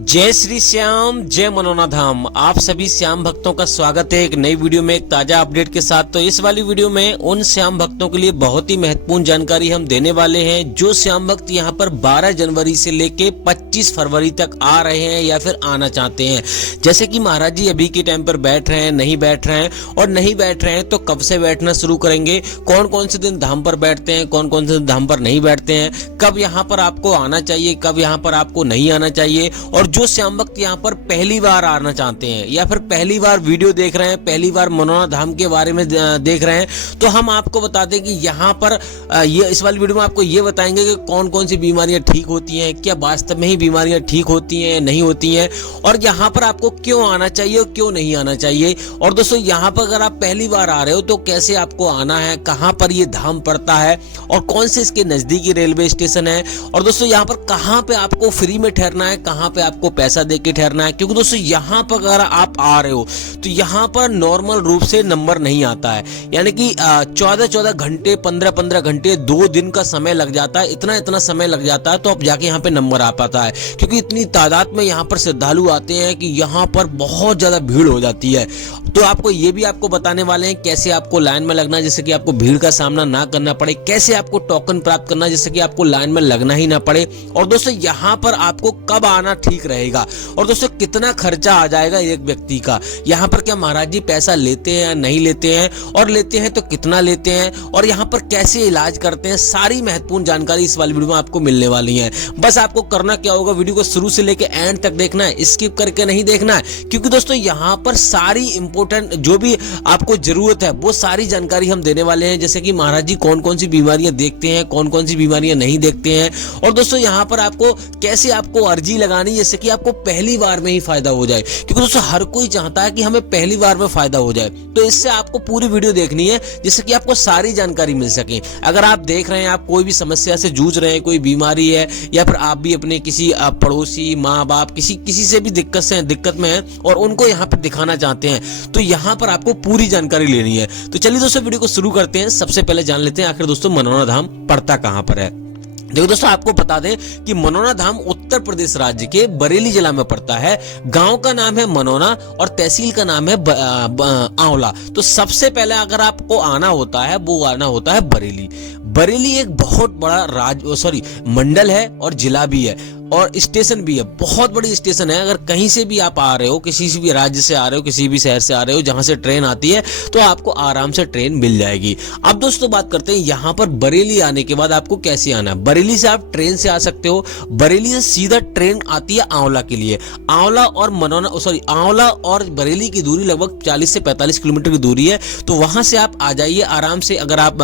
जय श्री श्याम, जय मनोना धाम। आप सभी श्याम भक्तों का स्वागत है एक नई वीडियो में, एक ताजा अपडेट के साथ। तो इस वाली वीडियो में उन श्याम भक्तों के लिए बहुत ही महत्वपूर्ण जानकारी हम देने वाले हैं जो श्याम भक्त यहां पर 12 जनवरी से लेके 25 फरवरी तक आ रहे हैं या फिर आना चाहते हैं। जैसे कि महाराज जी अभी के टाइम पर बैठ रहे हैं, नहीं बैठ रहे हैं, और नहीं बैठ रहे हैं तो कब से बैठना शुरू करेंगे, कौन कौन से दिन धाम पर बैठते हैं, कौन कौन से दिन धाम पर नहीं बैठते हैं, कब यहाँ पर आपको आना चाहिए, कब यहाँ पर आपको नहीं आना चाहिए। और जो श्याम भक्त यहाँ पर पहली बार आना चाहते हैं या फिर पहली बार वीडियो देख रहे हैं, पहली बार मनोना धाम के बारे में देख रहे हैं, तो हम आपको बता दें कि यहाँ पर ये इस वाली वीडियो में आपको ये बताएंगे कि कौन कौन सी बीमारियां ठीक होती हैं, क्या वास्तव में ही बीमारियां ठीक होती हैं, नहीं होती हैं, और यहाँ पर आपको क्यों आना चाहिए और क्यों नहीं आना चाहिए। और दोस्तों यहाँ पर अगर आप पहली बार आ रहे हो तो कैसे आपको आना है, कहाँ पर ये धाम पड़ता है और कौन से इसके नजदीकी रेलवे स्टेशन है, और दोस्तों यहाँ पर कहाँ पे आपको फ्री में ठहरना है, कहाँ पे आपको पैसा देके ठहरना है। क्योंकि दोस्तों यहाँ पर अगर आप आ रहे हो तो यहाँ पर नॉर्मल रूप से नंबर नहीं आता है, यानी कि 14-14 घंटे, 15-15 घंटे, 2 दिन का समय लग जाता है, इतना समय लग जाता है तो अब जाके यहाँ पे नंबर आ पाता है। क्योंकि इतनी तादाद में यहाँ पर श्रद्धालु आते हैं कि यहाँ पर बहुत ज्यादा भीड़ हो जाती है। तो आपको ये भी आपको बताने वाले हैं कैसे आपको लाइन में लगना जिससे कि आपको भीड़ का सामना ना करना पड़े, कैसे आपको टोकन प्राप्त करना जिससे कि आपको लाइन में लगना ही ना पड़े, और दोस्तों यहाँ पर आपको कब आना ठीक रहेगा, और दोस्तों कितना खर्चा आ जाएगा एक व्यक्ति का। यहाँ पर क्या महाराज जी पैसा लेते हैं, नहीं लेते हैं, और लेते हैं तो कितना लेते हैं, और यहाँ पर कैसे इलाज करते हैं, सारी महत्वपूर्ण जानकारी इस वाली वीडियो में आपको मिलने वाली है। बस आपको करना क्या होगा, वीडियो को शुरू से लेकर एंड तक देखना है, स्किप करके नहीं देखना है। क्योंकि दोस्तों यहाँ पर सारी इंपोर्टेंट जो भी आपको जरूरत है वो सारी जानकारी हम देने वाले हैं। जैसे कि महाराज जी कौन कौन सी बीमारियां देखते हैं, कौन कौन सी बीमारियां नहीं देखते हैं, और दोस्तों यहाँ पर आपको कैसे आपको अर्जी लगानी जैसे कि आपको पहली बार में ही फायदा हो जाए। क्योंकि दोस्तों हर कोई चाहता है कि हमें पहली बार में फायदा हो जाए, तो इससे आपको पूरी वीडियो देखनी है जिससे कि आपको सारी जानकारी मिल सके। अगर आप देख रहे हैं आप कोई भी समस्या से जूझ रहे हैं, कोई बीमारी है, या फिर आप भी अपने किसी पड़ोसी, माँ बाप, किसी से भी दिक्कत में है और उनको यहाँ पर दिखाना चाहते हैं, तो यहाँ पर आपको पूरी जानकारी लेनी है। तो चलिए दोस्तों वीडियो को शुरू करते हैं। सबसे पहले जान लेते हैं आखिर दोस्तों मनोना धाम पड़ता कहाँ पर है। देखो दोस्तों आपको बता दें कि मनोना धाम उत्तर प्रदेश राज्य के बरेली जिला में पड़ता है। गांव का नाम है मनोना और तहसील का नाम है आंवला। तो सबसे पहले अगर आपको आना होता है वो आना होता है बरेली। बरेली एक बहुत बड़ा मंडल है और जिला भी है और स्टेशन भी है, बहुत बड़ी स्टेशन है। अगर कहीं से भी आप आ रहे हो, किसी से भी राज्य से आ रहे हो, किसी भी शहर से आ रहे हो जहां से ट्रेन आती है, तो आपको आराम से ट्रेन मिल जाएगी। अब दोस्तों बात करते हैं यहाँ पर बरेली आने के बाद आपको कैसे आना है। बरेली से आप ट्रेन से आ सकते हो। बरेली से सीधा ट्रेन आती है आंवला के लिए। आंवला और बरेली की दूरी लगभग 40 से 45 किलोमीटर की दूरी है। तो वहां से आप आ जाइए आराम से। अगर आप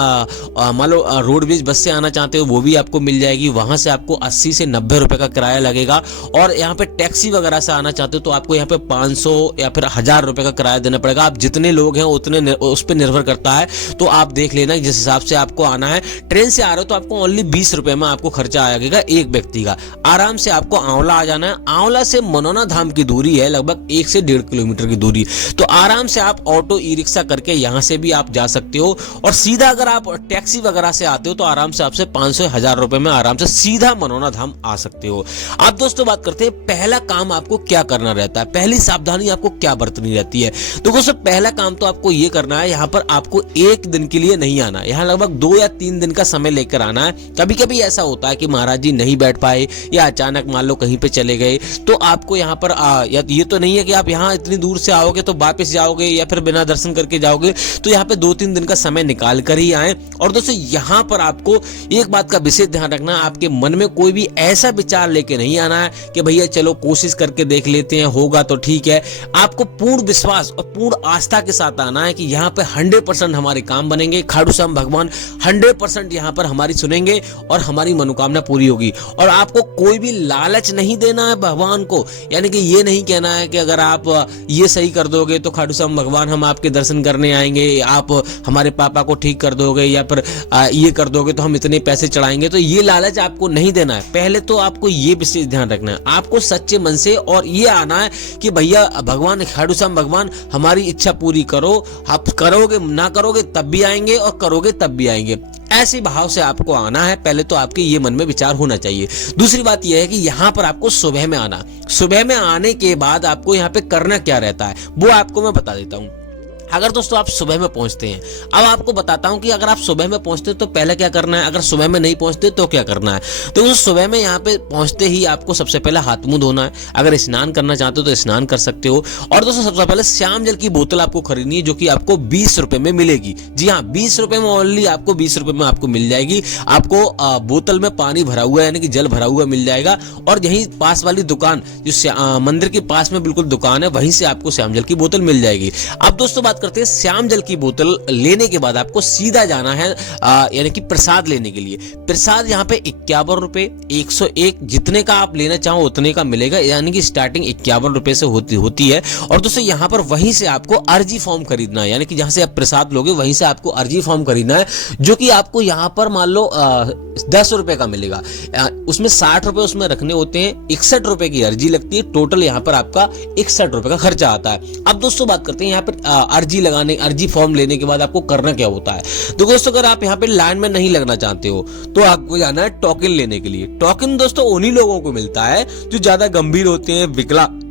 मान लो रोडवेज बस से आना चाहते हो वो भी आपको मिल जाएगी। वहां से आपको 80 से 90 रुपए का किराया लगेगा, और यहाँ पे टैक्सी वगैरह से आना चाहते हो तो आपको यहाँ पे 500 या फिर 1000 रुपए का किराया देना पड़ेगा। आप जितने लोग हैं उतने उस पर निर्भर करता है, तो आप देख लेना जिस हिसाब से आपको आना है। ट्रेन से आ रहे हो तो आपको ओनली 20 रुपए में आपको खर्चा आएगा एक व्यक्ति का। आराम से आपको आंवला आ जाना है। आंवला से मनोना धाम की दूरी है लगभग 1 से 1.5 किलोमीटर की दूरी। तो आराम से आप ऑटो ई रिक्शा करके यहाँ से भी आप जा सकते हो, और सीधा अगर आप टैक्सी वगैरह से आते हो तो आराम से आपसे 500-1000 रुपए में आराम से सीधा मनोना धाम आ सकते हो। अब दोस्तों बात करते हैं पहला काम आपको क्या करना रहता है, पहली सावधानी आपको क्या बरतनी रहती है। तो दोस्तों पहला काम तो आपको ये करना है, यहाँ पर आपको एक दिन के लिए नहीं आना, यहाँ लगभग 2 या 3 दिन का समय लेकर आना है। कभी कभी ऐसा होता है कि महाराज जी नहीं बैठ पाए या अचानक मान लो कहीं पे चले गए, तो आपको यहाँ पर या ये तो नहीं है कि आप यहाँ इतनी दूर से आओगे तो वापस जाओगे या फिर बिना दर्शन करके जाओगे। तो यहाँ पे 2-3 दिन का समय निकाल कर ही आए। और दोस्तों यहाँ पर आपको एक बात का विशेष ध्यान रखना, आपके मन में कोई भी ऐसा विचार लेके नहीं आना है कि भैया चलो कोशिश करके देख लेते हैं, होगा तो ठीक है। आपको पूर्ण विश्वास और पूर्ण आस्था के साथ आना है कि यहाँ पे 100% हमारे काम बनेंगे। खाटू श्याम भगवान 100% यहाँ पर हमारी सुनेंगे और हमारी मनोकामना पूरी होगी। और आपको कोई भी लालच नहीं देना है भगवान को, यानी कि ये नहीं कहना है कि अगर आप ये सही कर दोगे तो खाटू श्याम भगवान हम आपके दर्शन करने आएंगे, आप हमारे पापा को ठीक कर दोगे, या फिर ये कर दोगे तो हम इतने पैसे चढ़ाएंगे। तो ये लालच आपको नहीं देना है। पहले तो आपको ये विशेष ध्यान रखना है, आपको सच्चे मन से और ये आना है कि भैया भगवान खाटू श्याम भगवान हमारी इच्छा पूरी करो। आप करोगे ना करोगे तब भी आएंगे और करोगे तब भी आएंगे। ऐसे भाव से आपको आना है। पहले तो आपके ये मन में विचार होना चाहिए। दूसरी बात यह है कि यहाँ पर आपको सुबह में आना। सुबह में आने के बाद आपको यहाँ पे करना क्या रहता है वो आपको मैं बता देता हूँ। अगर दोस्तों आप सुबह में पहुंचते हैं, अब आपको बताता हूं कि अगर आप सुबह में पहुंचते हो तो पहले क्या करना है, अगर सुबह में नहीं पहुंचते तो क्या करना है। तो दोस्तों सुबह में यहाँ पे पहुंचते ही आपको सबसे पहले हाथ मुंह धोना है। अगर स्नान करना चाहते हो तो स्नान कर सकते हो। और दोस्तों सबसे पहले श्याम जल की बोतल आपको खरीदनी है, जो कि आपको 20 रुपए में मिलेगी। जी हाँ, 20 रुपए में ओनली आपको 20 रुपए में आपको मिल जाएगी। आपको बोतल में पानी भरा हुआ यानी कि जल भरा हुआ मिल जाएगा। और यहीं पास वाली दुकान जो मंदिर के पास में बिल्कुल दुकान है, वहीं से आपको श्याम जल की बोतल मिल जाएगी। अब दोस्तों बात करते हैं श्याम जल की बोतल लेने के बाद आपको सीधा जाना है यानी कि प्रसाद लेने के लिए। प्रसाद यहाँ पे 51 रुपए, 101 जितने का आप लेना चाहो उतने का मिलेगा, यानी कि स्टार्टिंग 51 रुपए से होती है। और दोस्तों यहाँ पर वहीं से आपको अर्जी फॉर्म खरीदना है, यानी कि जहां से आप प्रसाद लोगे वहीं से आपको अर्जी फॉर्म खरीदना है, जो कि आपको यहाँ पर मान लो 10 रुपए का मिलेगा। उसमें 60 रुपए उसमें रखने होते हैं, 61 रुपए की अर्जी लगती है। टोटल यहाँ पर आपका 61 रुपए का खर्चा आता है। अब दोस्तों बात करते हैं यहाँ पर अर्जी फॉर्म लेने के बाद आपको करना क्या होता है। तो दोस्तों अगर आप यहाँ पे लाइन में नहीं लगना चाहते हो तो आपको जाना है टोकन लेने के लिए। टोकन दोस्तों उन्हीं लोगों को मिलता है जो ज्यादा गंभीर होते हैं,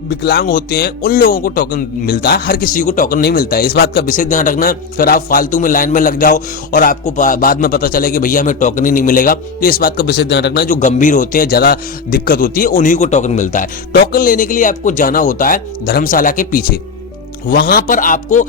विकलांग होते हैं, उन लोगों को टोकन मिलता है। हर किसी को टोकन नहीं मिलता है, इस बात का विशेष ध्यान रखना है। फिर आप फालतू में लाइन में लग जाओ और आपको बाद में पता चले कि भैया हमें टोकन ही नहीं मिलेगा, तो इस बात का विशेष ध्यान रखना है। जो गंभीर होते हैं, ज्यादा दिक्कत होती है, उन्हीं को टोकन मिलता है। टोकन लेने के लिए आपको जाना होता है धर्मशाला के पीछे। वहां पर आपको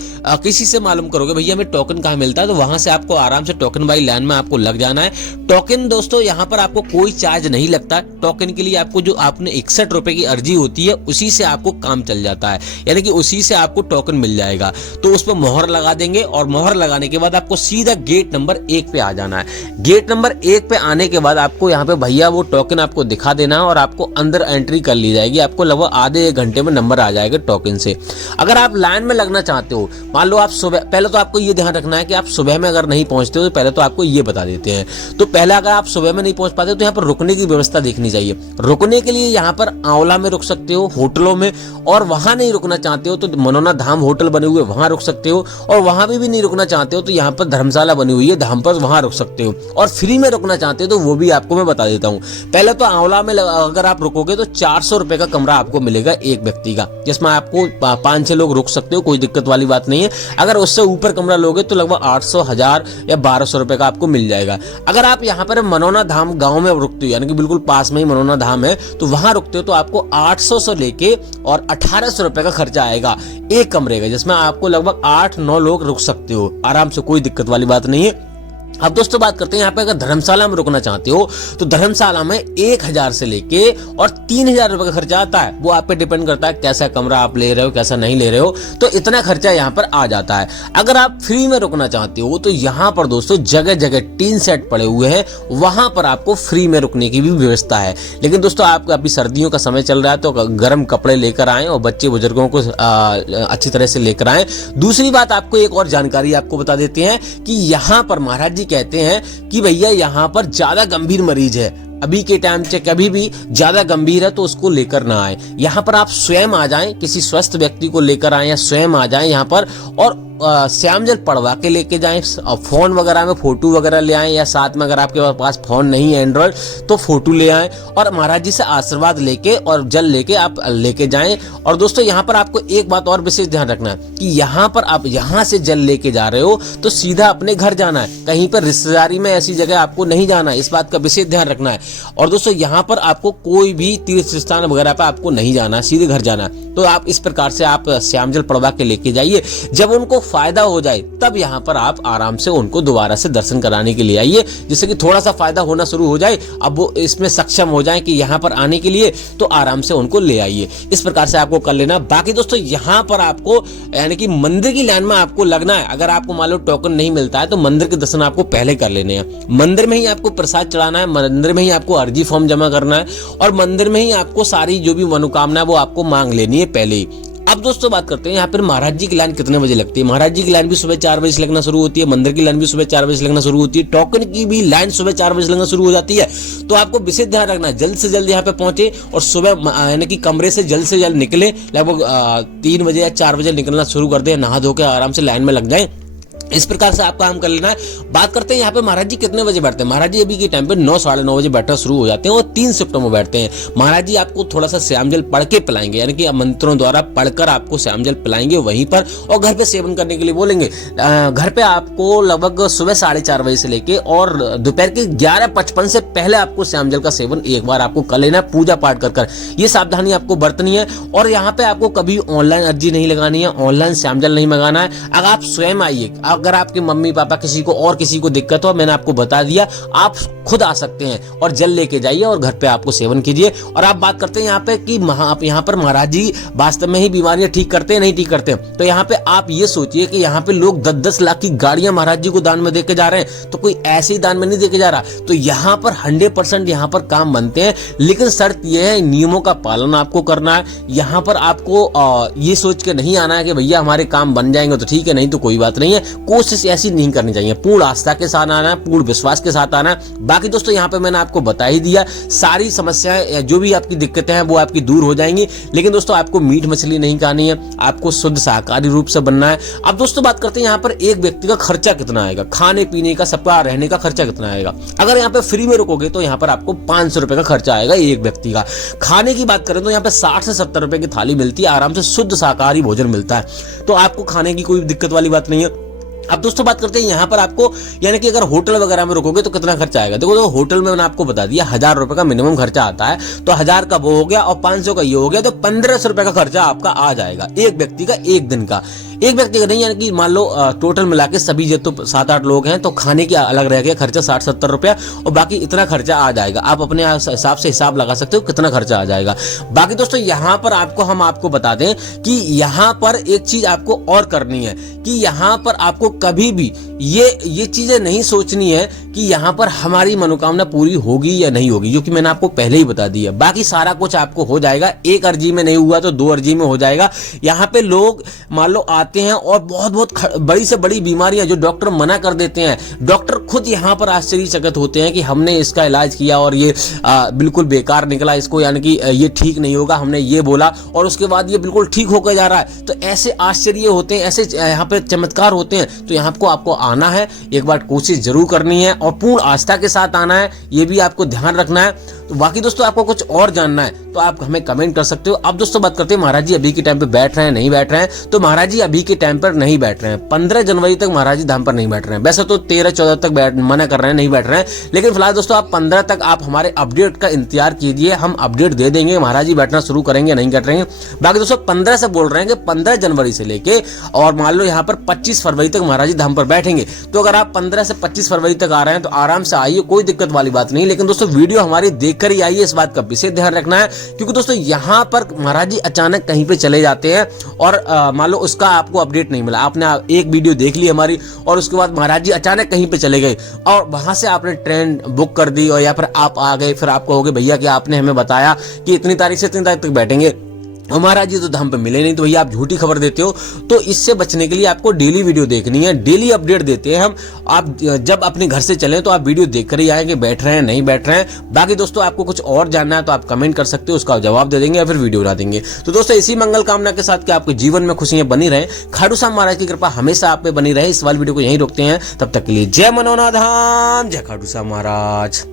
किसी से मालूम करोगे भैया हमें टोकन कहाँ मिलता है, तो वहां से आपको आराम से टोकन वाली लाइन में आपको लग जाना है। टोकन दोस्तों यहाँ पर आपको कोई चार्ज नहीं लगता। टोकन के लिए आपको जो आपने 61 रुपए की अर्जी होती है उसी से आपको काम चल जाता है, यानी कि उसी से आपको टोकन मिल जाएगा। तो उस पर मोहर लगा देंगे और मोहर लगाने के बाद आपको सीधा गेट नंबर 1 पे आ जाना है। गेट नंबर 1 पे आने के बाद आपको यहाँ पे भैया वो टोकन आपको दिखा देना है और आपको अंदर एंट्री कर ली जाएगी। आपको लगभग आधे 1 घंटे में नंबर आ जाएगा टोकन से। अगर आप लाइन में लगना चाहते हो, मान लो आप सुबह, पहले तो आपको ये ध्यान रखना है कि आप सुबह में अगर नहीं पहुंचते हो तो पहले तो आपको ये बता देते हैं। तो पहले अगर आप सुबह में नहीं पहुंच पाते तो यहाँ पर रुकने की व्यवस्था देखनी चाहिए। रुकने के लिए यहाँ पर आंवला में रुक सकते हो, होटलों में, और वहां नहीं रुकना चाहते हो तो मनोना धाम होटल बने हुए वहां रुक सकते हो, और वहां भी नहीं रुकना चाहते हो तो यहाँ पर धर्मशाला बनी हुई है धाम पर, वहां रुक सकते हो। और फ्री में रुकना चाहते हो तो वो भी आपको मैं बता देता हूँ। पहले तो आंवला में अगर आप रुकोगे तो 400 रुपए का कमरा आपको मिलेगा एक व्यक्ति का, जिसमें आपको 5-6 लोग रुक सकते हो, कोई दिक्कत वाली बात नहीं है। अगर उससे ऊपर कमरा लोगे तो लगभग 800, 1000 या 1200 रुपए का आपको मिल जाएगा। अगर आप यहाँ पर मनोना धाम गांव में रुकते हो, यानी कि बिल्कुल पास में ही मनोना धाम है, तो वहां रुकते हो तो आपको 800 से लेके और 1800 रुपए का खर्चा आएगा एक कमरे का, जिसमें आपको लगभग 8-9 लोग रुक सकते हो आराम से, कोई दिक्कत वाली बात नहीं है। अब दोस्तों बात करते हैं यहाँ पे अगर धर्मशाला में रुकना चाहते हो तो धर्मशाला में 1000 से लेके और 3000 रुपए का खर्चा आता है। वो आप पे डिपेंड करता है कैसा कमरा आप ले रहे हो, कैसा नहीं ले रहे हो, तो इतना खर्चा यहाँ पर आ जाता है। अगर आप फ्री में रुकना चाहते हो तो यहाँ पर दोस्तों जगह जगह टीन सेट पड़े हुए हैं, वहां पर आपको फ्री में रुकने की भी व्यवस्था है। लेकिन दोस्तों आप अभी सर्दियों का समय चल रहा है तो गर्म कपड़े लेकर आए और बच्चे बुजुर्गों को अच्छी तरह से लेकर आए। दूसरी बात आपको एक और जानकारी आपको बता देते हैं कि यहाँ पर महाराज जी कहते हैं कि भैया यहाँ पर ज्यादा गंभीर मरीज है, अभी के टाइम से कभी भी ज्यादा गंभीर है तो उसको लेकर ना आए। यहाँ पर आप स्वयं आ जाएं, किसी स्वस्थ व्यक्ति को लेकर आए या स्वयं आ जाएं यहाँ पर, और श्याम जल पढ़वा के लेके जाएं। फोन वगैरह में फोटो वगैरह ले आएं, या साथ में अगर आपके पास फोन नहीं है एंड्रॉइड तो फोटो ले आएं, और महाराज जी से आशीर्वाद लेके और जल लेके आप लेके जाएं। और दोस्तों यहाँ पर आपको एक बात और विशेष ध्यान रखना है कि यहाँ पर आप यहाँ से जल लेके जा रहे हो तो सीधा अपने घर जाना है, कहीं पर रिश्तेदारी में ऐसी जगह आपको नहीं जाना है, इस बात का विशेष ध्यान रखना है। और दोस्तों यहाँ पर आपको कोई भी तीर्थ स्थान वगैरह पर आपको नहीं जाना, सीधे घर जाना। तो आप इस प्रकार से आप श्याम जल पढ़वा के लेके जाइए। जब उनको फायदा हो जाए तब यहाँ पर आप आराम से उनको दोबारा से दर्शन कराने के लिए आइए, जिससे कि थोड़ा सा फायदा होना शुरू हो जाए, अब वो इसमें सक्षम हो जाए कि यहाँ पर आने के लिए, तो आराम से उनको ले आइए। इस प्रकार से आपको कर लेना। बाकी दोस्तों यहाँ पर आपको यानी कि मंदिर की लाइन में आपको लगना है। अगर आपको मान लो टोकन नहीं मिलता है तो मंदिर के दर्शन आपको पहले कर लेने हैं। मंदिर में ही आपको प्रसाद चढ़ाना है, मंदिर में ही आपको अर्जी फॉर्म जमा करना है, और मंदिर में ही आपको सारी जो भी मनोकामना है वो आपको मांग लेनी है पहले ही। अब दोस्तों बात करते हैं यहाँ पर महाराज जी की लाइन कितने बजे लगती है। महाराज जी की लाइन भी सुबह 4 बजे से लगना शुरू होती है, मंदिर की लाइन भी सुबह 4 बजे से लगना शुरू होती है, टोकन की भी लाइन सुबह 4 बजे से लगना शुरू हो जाती है। तो आपको विशेष ध्यान रखना है जल्द से जल्द यहाँ पे पहुंचे और सुबह यानी कि कमरे से जल्द से जल्द निकले, लगभग 3 बजे या 4 बजे निकलना शुरू कर दे, नहा धो के आराम से लाइन में लग जाए। इस प्रकार से आप काम कर लेना है। बात करते हैं यहाँ पे महाराज जी कितने बजे बैठते हैं। महाराज जी अभी के टाइम पे 9 साढ़े 9 बजे बैठना शुरू हो जाते हैं और 3 शिफ्टों में बैठते हैं। महाराज जी आपको थोड़ा सा श्याम जल पढ़ के पिलाएंगे, यानी कि मंत्रों द्वारा पढ़कर आपको श्याम जल पिलाएंगे वहीं पर, और घर पे सेवन करने के लिए बोलेंगे। घर पे आपको लगभग सुबह 4:30 बजे से लेके और दोपहर के 11:55 से पहले आपको श्याम जल का सेवन एक बार आपको कर लेना है, पूजा पाठ कर। ये सावधानी आपको बरतनी है। और यहाँ पे आपको कभी ऑनलाइन अर्जी नहीं लगानी है, ऑनलाइन श्याम जल नहीं मंगाना है। अगर आप स्वयं आइए, अगर आपके मम्मी पापा किसी को और किसी को दिक्कत हो, मैंने आपको बता दिया, आप खुद आ सकते हैं और जल लेके जाइए और घर पे आपको सेवन कीजिए। और आप बात करते हैं यहाँ पे कि यहाँ पर महाराज जी वास्तव में ही बीमारियां ठीक करते हैं नहीं ठीक करते हैं, तो यहाँ पे आप ये सोचिए कि यहाँ पे लोग 10-10 लाख की गाड़ियां महाराज जी को दान में देके जा रहे हैं, तो कोई ऐसे ही दान में नहीं देके जा रहा। तो यहाँ पर 100% यहाँ पर काम बनते हैं, लेकिन शर्त यह है नियमों का पालन आपको करना है। यहाँ पर आपको ये सोच के नहीं आना है कि भैया हमारे काम बन जाएंगे तो ठीक है, नहीं तो कोई बात नहीं है। कोशिश ऐसी नहीं करनी चाहिए, पूर्ण आस्था के साथ आना है, पूर्ण विश्वास के साथ आना है। बाकी दोस्तों यहाँ पे मैंने आपको बता ही दिया, सारी समस्याएं जो भी आपकी दिक्कतें हैं वो आपकी दूर हो जाएंगी। लेकिन दोस्तों आपको मीट मछली नहीं खानी है, आपको शुद्ध शाकाहारी रूप से बनना है। अब दोस्तों बात करते हैं यहाँ पर एक व्यक्ति का खर्चा कितना आएगा, खाने पीने का, सबका रहने का खर्चा कितना आएगा। अगर यहाँ पे फ्री में रुकोगे तो यहाँ पर आपको 500 रुपए का खर्चा आएगा एक व्यक्ति का। खाने की बात करें तो यहाँ पे 60 से 70 रुपए की थाली मिलती है, आराम से शुद्ध शाकाहारी भोजन मिलता है, तो आपको खाने की कोई दिक्कत वाली बात नहीं है। अब दोस्तों बात करते हैं यहाँ पर आपको, यानी कि अगर होटल वगैरह में रुकोगे तो कितना खर्चा आएगा। देखो तो होटल में मैंने आपको बता दिया 1000 रुपए का मिनिमम खर्चा आता है, तो 1000 का वो हो गया और 500 का ये हो गया, तो 1500 रुपए का खर्चा आपका आ जाएगा एक व्यक्ति का, एक दिन का। एक व्यक्ति का नहीं, यानी कि मान लो टोटल मिला के सभी जो तो 7-8 लोग हैं तो खाने की अलग रह गया खर्चा 60-70 रुपया, और बाकी इतना खर्चा आ जाएगा। आप अपने हिसाब से हिसाब लगा सकते हो कितना खर्चा आ जाएगा। बाकी दोस्तों यहाँ पर हम आपको बता दें कि यहाँ पर एक चीज आपको और करनी है कि यहाँ पर आपको कभी भी ये चीजें नहीं सोचनी है कि यहाँ पर हमारी मनोकामना पूरी होगी या नहीं होगी, जो कि मैंने आपको पहले ही बता दिया। बाकी सारा कुछ आपको हो जाएगा, एक अर्जी में नहीं हुआ तो 2 अर्जी में हो जाएगा। यहाँ पे लोग मान लो आते हैं और बहुत बड़ी से बड़ी बीमारियां जो डॉक्टर मना कर देते हैं, डॉक्टर खुद यहाँ पर आश्चर्यचकित होते हैं कि हमने इसका इलाज किया और ये बिल्कुल बेकार निकला, इसको यानी कि ये ठीक नहीं होगा, हमने ये बोला और उसके बाद ये बिल्कुल ठीक होकर जा रहा है। तो ऐसे आश्चर्य होते हैं, ऐसे यहाँ पे चमत्कार होते हैं। तो यहाँ को आपको आना है, एक बार कोशिश जरूर करनी है और पूर्ण आस्था के साथ आना है, ये भी आपको ध्यान रखना है। तो बाकी दोस्तों आपको कुछ और जानना है तो आप हमें कमेंट कर सकते हो। अब दोस्तों बात करते हैं महाराज जी अभी के टाइम पे बैठ रहे हैं नहीं बैठ रहे हैं। तो महाराज जी अभी के टाइम पर नहीं बैठ रहे हैं, 15 जनवरी तक महाराज जी धाम पर नहीं बैठ रहे हैं। वैसे तो 13-14 तक मना कर रहे हैं, नहीं बैठ रहे हैं, लेकिन फिलहाल दोस्तों आप 15 तक आप हमारे अपडेट का इंतजार कीजिए, हम अपडेट दे देंगे महाराज जी बैठना शुरू करेंगे नहीं कर रहे हैं। बाकी दोस्तों 15 से बोल रहे हैं कि 15 जनवरी से लेके और मान लो यहाँ पर 25 फरवरी तक महाराज जी धाम पर बैठेंगे। तो अगर आप 15 से 25 फरवरी तक आ रहे हैं तो आराम से आइए, कोई दिक्कत वाली बात नहीं। लेकिन दोस्तों वीडियो हमारी देखकर ही आइए, इस बात का विशेष ध्यान रखना है, क्योंकि दोस्तों यहाँ पर महाराज जी अचानक कहीं पे चले जाते हैं और मान लो उसका आपको अपडेट नहीं मिला, आपने एक वीडियो देख ली हमारी और उसके बाद महाराज जी अचानक कहीं पे चले गए और वहां से आपने ट्रेन बुक कर दी और या फिर आप आ गए, फिर आप कहोगे भैया कि आपने हमें बताया कि इतनी तारीख से इतनी तारीख तक बैठेंगे, महाराज जी तो धाम पे मिले नहीं, तो भैया आप झूठी खबर देते हो। तो इससे बचने के लिए आपको डेली वीडियो देखनी है, डेली अपडेट देते हैं हम। आप जब अपने घर से चलें तो आप वीडियो देखकर ही आएंगे, बैठ रहे हैं नहीं बैठ रहे हैं। बाकी दोस्तों आपको कुछ और जानना है तो आप कमेंट कर सकते हो, उसका जवाब दे देंगे या फिर वीडियो बना देंगे। तो दोस्तों इसी मंगल कामना के साथ कि आपके जीवन में खुशियां बनी रहे, खाटू श्याम महाराज की कृपा हमेशा आप पे बनी रहे। इस वाले वीडियो को यहीं रोकते हैं, तब तक के लिए जय मनोना धाम, जय खाटू श्याम महाराज।